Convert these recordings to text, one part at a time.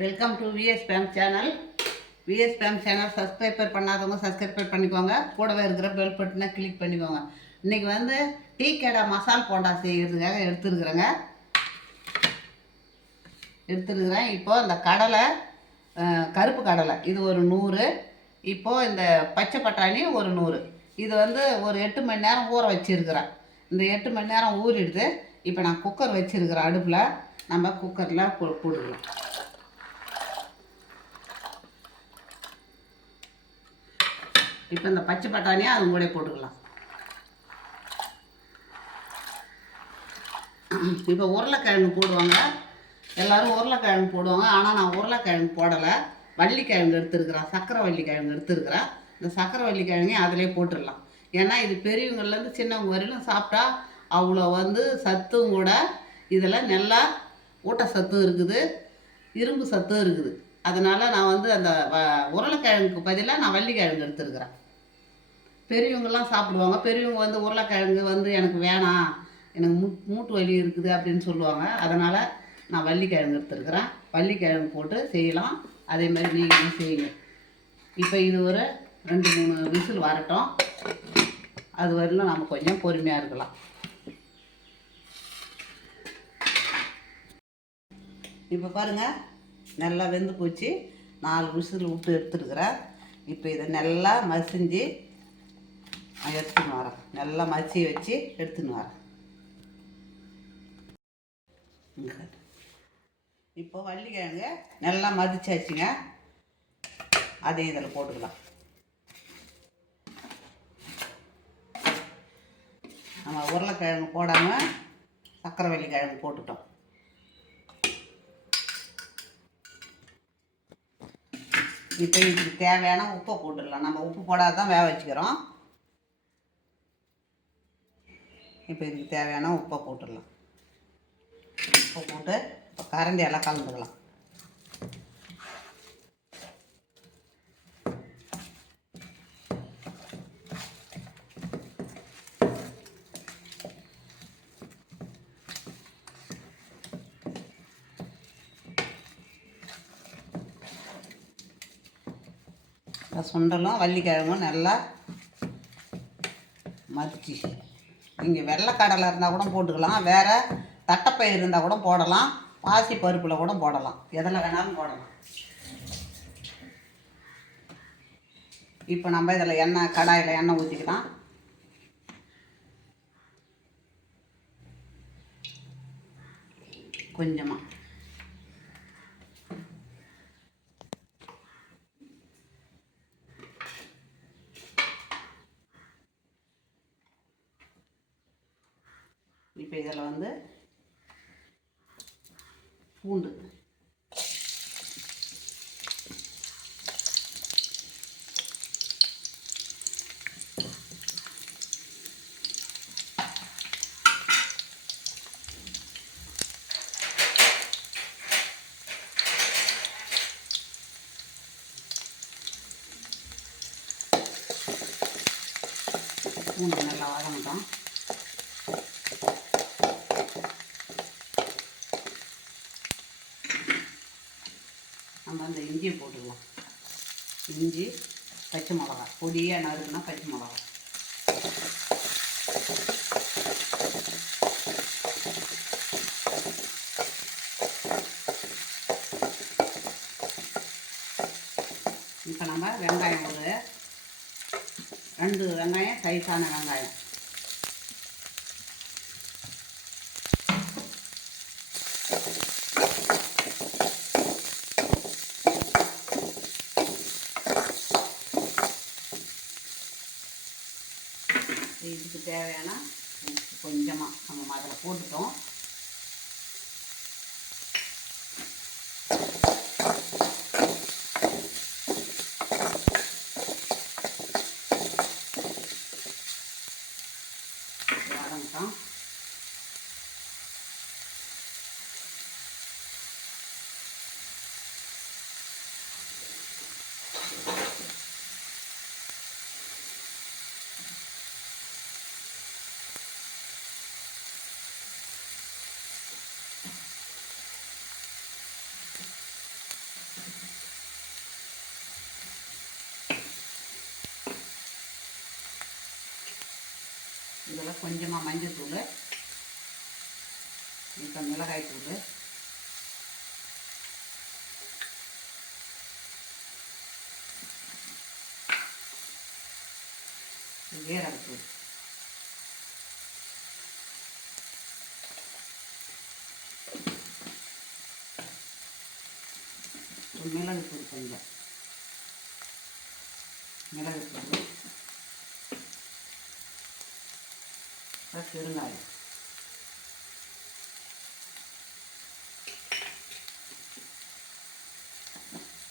Welcome to VS fame channel. VS fame channel subscriber பண்ணாதவங்க subscriber பண்ணிக்கோங்க. கூடவே இருக்கிற பெல் பட்டனை கிளிக் பண்ணிக்கோங்க. இன்றைக்கி வந்து டீ கடை மசால் போண்டா செய்கிறதுக்காக எடுத்துருக்குறேன். இப்போது இந்த கடலை, கருப்பு கடலை இது ஒரு 100. இப்போது இந்த பச்சை பட்டாணி ஒரு 100. இது வந்து ஒரு 8 மணி நேரம் ஊற வச்சுருக்கிறேன். இந்த 8 மணி நேரம் ஊறிடுது. இப்போ நான் குக்கர் வச்சுருக்கிறேன் அடுப்பில். நம்ம குக்கரில் போட்டுக்கலாம். இப்போ இந்த பச்சை பட்டாணியை அது கூட போட்டுக்கலாம். இப்போ உருளைக்கிழங்கு போடுவாங்க, எல்லோரும் உருளைக்கிழங்கு போடுவாங்க. ஆனால் நான் உருளைக்கிழங்கு போடலை, வள்ளிக்கிழங்கு எடுத்துருக்குறேன், சக்கரை வள்ளிக்கிழங்கு எடுத்துருக்குறேன். இந்த சக்கரை வள்ளிக்கிழங்கையும் அதிலே போட்டுடலாம். ஏன்னா இது பெரியவங்கள்லேருந்து சின்னவங்க வரையிலும் சாப்பிட்டா அவ்வளோ வந்து சத்தும் கூட. இதில் நல்லா ஊட்டச்சத்தும் இருக்குது, இரும்பு சத்தும் இருக்குது. அதனால் நான் வந்து அந்த உருளைக்கிழங்குக்கு பதிலாக நான் வள்ளிக்கிழங்கு எடுத்துருக்குறேன். பெரியவங்கெல்லாம் சாப்பிடுவாங்க. பெரியவங்க வந்து உருளைக்கிழங்கு வந்து எனக்கு வேணாம், எனக்கு மூட்டு வலி இருக்குது அப்படின்னு சொல்லுவாங்க. அதனால் நான் வள்ளிக்கிழங்கு எடுத்துருக்குறேன். வள்ளிக்கிழங்கு போட்டு செய்யலாம். அதே மாதிரி நீங்களும் செய்யுங்க. இப்போ இது ஒரு 2-3 விசில் வரட்டும். அது வரையிலும் நம்ம கொஞ்சம் பொறுமையாக இருக்கலாம். இப்போ பாருங்கள், நல்லா வெந்து போச்சு. 4 விசில் விட்டு எடுத்துருக்குறேன். இப்போ இதை நல்லா மசிஞ்சு எடுத்துன்னு வரேன். நல்லா மசி வச்சு எடுத்துன்னு வரேன். இப்போ வள்ளிக்கிழங்கு நல்லா மதிச்சாச்சுங்க. அதே இதில் போட்டுக்கலாம். நம்ம உருளைக்கிழங்கு போடாமல் சக்கரை வள்ளிக்கிழங்கு போட்டுட்டோம். இப்போ இதுக்கு தேவையான உப்பை போட்டுடலாம். நம்ம உப்பு போடாத தான் வேக வச்சுக்கிறோம். இப்போ இதுக்கு தேவையான உப்பை போட்டுடலாம். உப்பை போட்டு இப்போ கரண்டி எல்லாம் கலந்துக்கலாம். சுண்டலும் வள்ளிக்கிழங்கும் நல்லா மதிச்சு, இங்கே வெள்ளைக்கடலை இருந்தால் கூட போட்டுக்கலாம், வேறு தட்டைப்பயிர் இருந்தால் கூட போடலாம், பாசி பருப்பில் கூட போடலாம், எதில் வேணாலும் போடலாம். இப்போ நம்ம இதில் கடாயில் எண்ணெய் ஊற்றிக்கலாம். கொஞ்சமாக இப்போ இதில் வந்து பூண்டு, பூண்டு நல்லா வதங்கட்டும். நம்ம அந்த இஞ்சியை போட்டுக்கலாம். இஞ்சி, பச்சை மிளகா பொடியாக நறுக்குனா பச்சை மிளகா, இப்போ நம்ம வெங்காயம் ஒரு 2 வெங்காயம், சைஸான வெங்காயம், இதுக்கு தேவையான கொஞ்சமாக நம்ம அதில் போட்டுட்டோம். வதங்கட்டும். இதில் கொஞ்சமாக மஞ்சள் தூள், இப்போ மிளகாய் தூள், ஜீரகத்தூள், மிளகுத்தூள், கொஞ்சம் மிளகுத்தூள், பெருங்காயம்,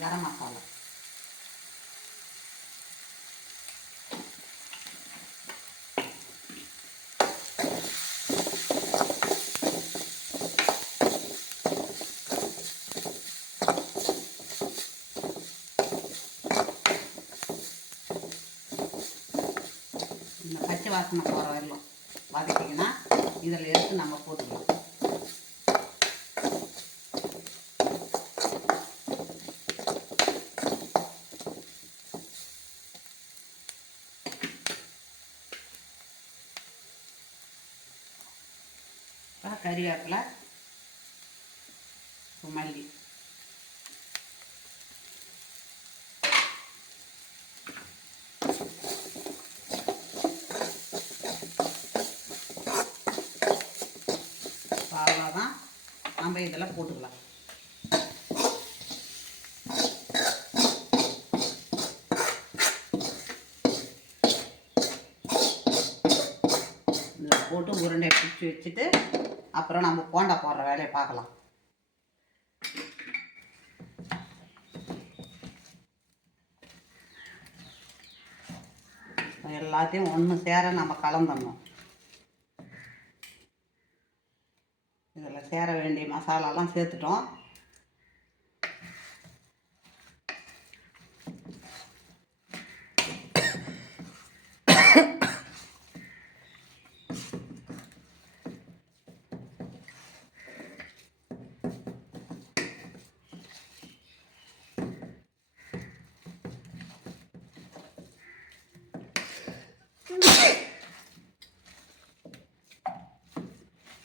கரம் மசாலா, இந்த பச்சை வாசனை போகிற வரலாம் வதக்கிங்கன்னா இதில் எடுத்து நம்ம போட்டுக்கலாம். கறிவேப்பிலை, மல்லி, அவ்வளோதான். நம்ம இதெல்லாம் போட்டுக்கலாம். இதில் போட்டு உருண்டை பிடிச்சி வச்சுட்டு அப்புறம் நம்ம போண்டா போடுற வேலையை பார்க்கலாம். எல்லாத்தையும் ஒன்று சேர நம்ம கலந்துடணும். இதில் சேர வேண்டிய மசாலாலாம் சேர்த்துட்டோம்.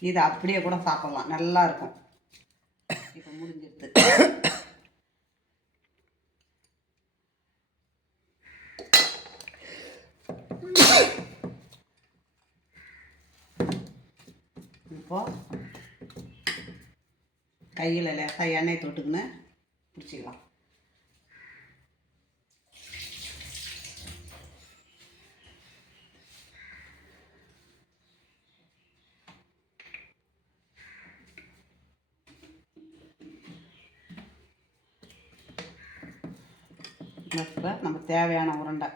இது அப்படியே கூட சாப்பிட்லாம், நல்லா இருக்கும். இப்போ முடிஞ்சிருது. இப்போ கையில் லேசாக எண்ணெய் தொட்டுக்குன்னு பிடிச்சிக்கலாம். இப்போ நம்ம தேவையான உருண்டை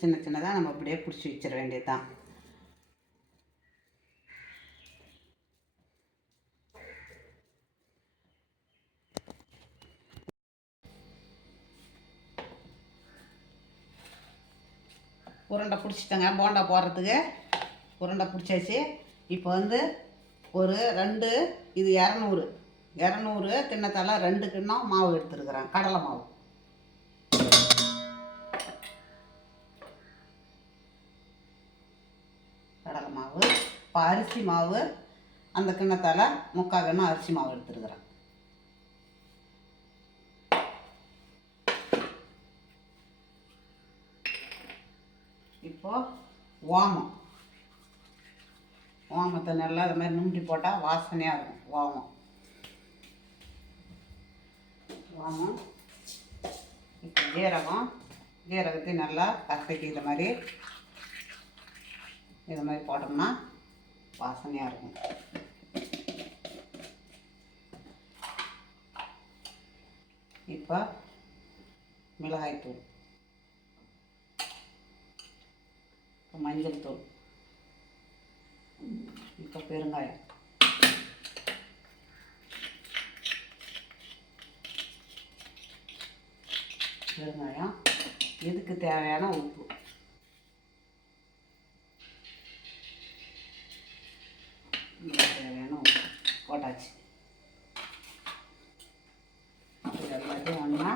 சின்ன சின்னதாக நம்ம அப்படியே பிடிச்சி வச்சிட வேண்டியது தான். உருண்டை பிடிச்சிட்டங்க. போண்டா போடுறதுக்கு உருண்டை பிடிச்சாச்சு. இப்போ ஒரு 2 இது 200 கிண்ணத்தால் 2 கிண்ணம் மாவு எடுத்துருக்குறேன். கடலை மாவு. கடலை மாவு. இப்போ அரிசி மாவு அந்த கிண்ணத்தால் 3/4 கிண்ணம் அரிசி மாவு எடுத்துருக்குறேன். இப்போ ஓமத்தை நல்லா அது மாதிரி நுண்டி போட்டால் வாசனையாக இருக்கும். ஓமம். இப்போ ஜீரகத்தையும் நல்லா கசக்கி இது மாதிரி போட்டோம்னா வாசனையாக இருக்கும். இப்போ மிளகாய்த்தூள், இப்போ மஞ்சள் தூள், இப்போ பெருங்காயம், இதுக்கு தேவையான உப்பு, போட்டாச்சு. எல்லாத்தையும் ஒன்றா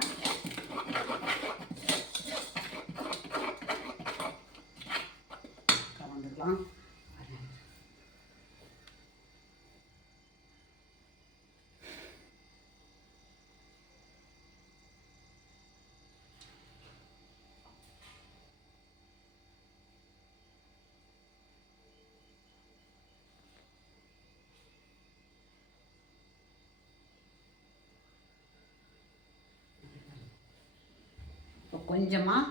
கொஞ்சமாக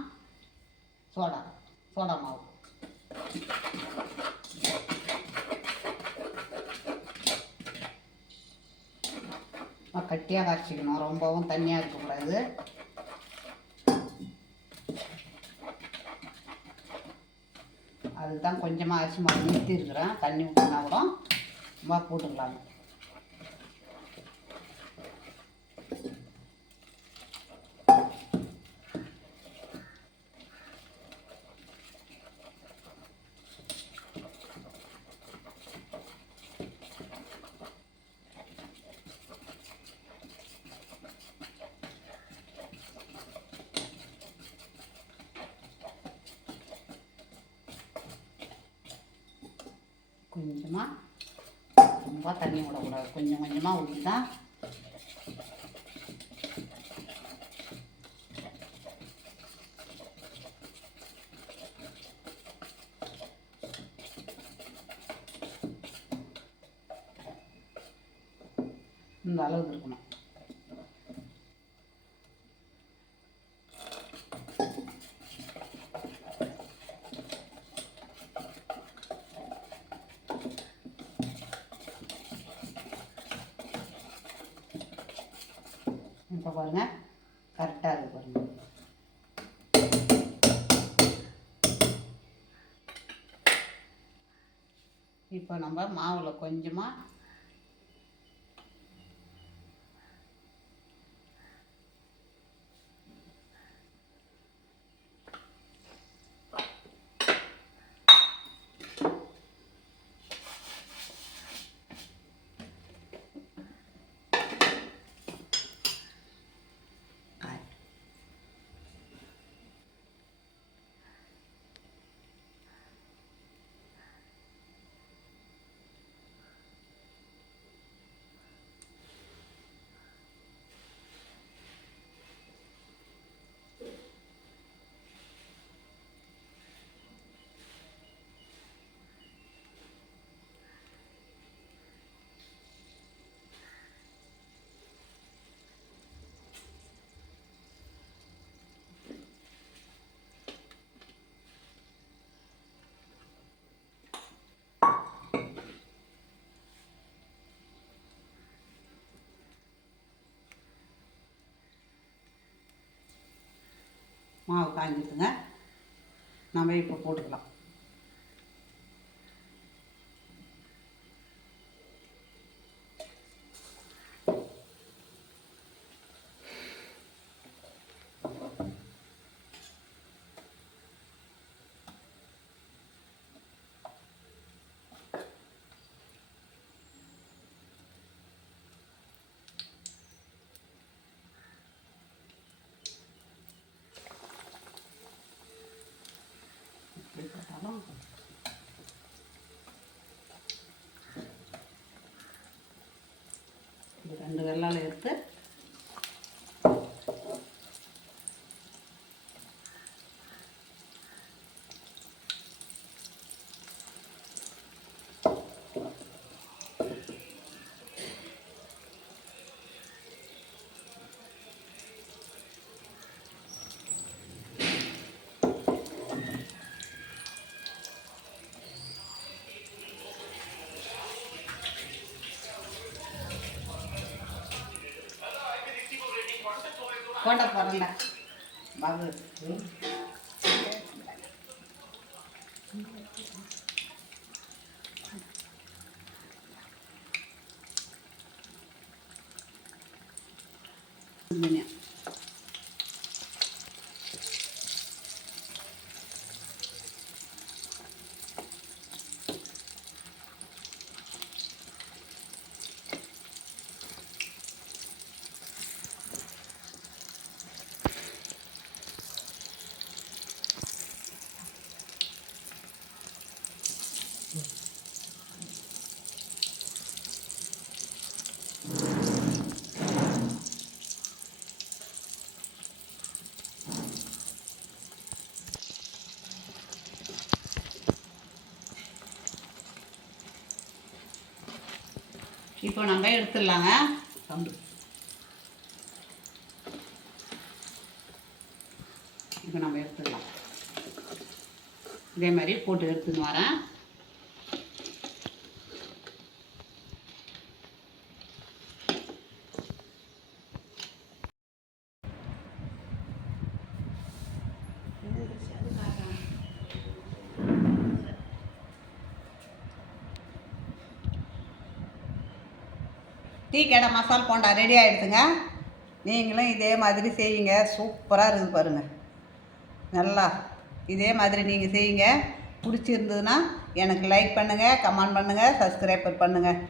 சோடா மாவு. கட்டியாக கரைச்சிக்கணும், ரொம்பவும் தண்ணியாக இருக்கக்கூடாது. அதுக்கு தான் கொஞ்சமாக அரிசி மாவு நிறுத்தி இருக்கிறேன். தண்ணி ஊற்றினா கூட சும்மா போட்டுக்கலாங்க. கொஞ்சமாக ரொம்ப தண்ணி விடக்கூடாது, கொஞ்சம் கொஞ்சமாக ஊற்றி தான் இந்த அளவுக்கு இருக்கணும். இப்போ பாருங்கள், கரெக்டாக இருக்குது பாருங்கள். இப்போ நம்ம மாவில் கொஞ்சமாக மாவு காய்ஞ்சிட்டுங்க. நம்ம இப்போ போட்டுக்கலாம். இது 2 வெள்ளால எடுத்து கொண்ட போகிறேன்டா பாபு. இப்போ நம்ம எடுத்துடலாங்க. சவுண்டு இதே மாதிரி போட்டு எடுத்துன்னு வரேன். டீ கடை மசால் போண்டா ரெடி ஆகிடுதுங்க. நீங்களும் இதே மாதிரி செய்யுங்க. சூப்பராக இருக்குது பாருங்கள். நல்லா இதே மாதிரி நீங்கள் செய்யுங்க. பிடிச்சிருந்ததுன்னா எனக்கு லைக் பண்ணுங்கள், கமெண்ட் பண்ணுங்கள், சப்ஸ்கிரைப் பண்ணுங்கள்.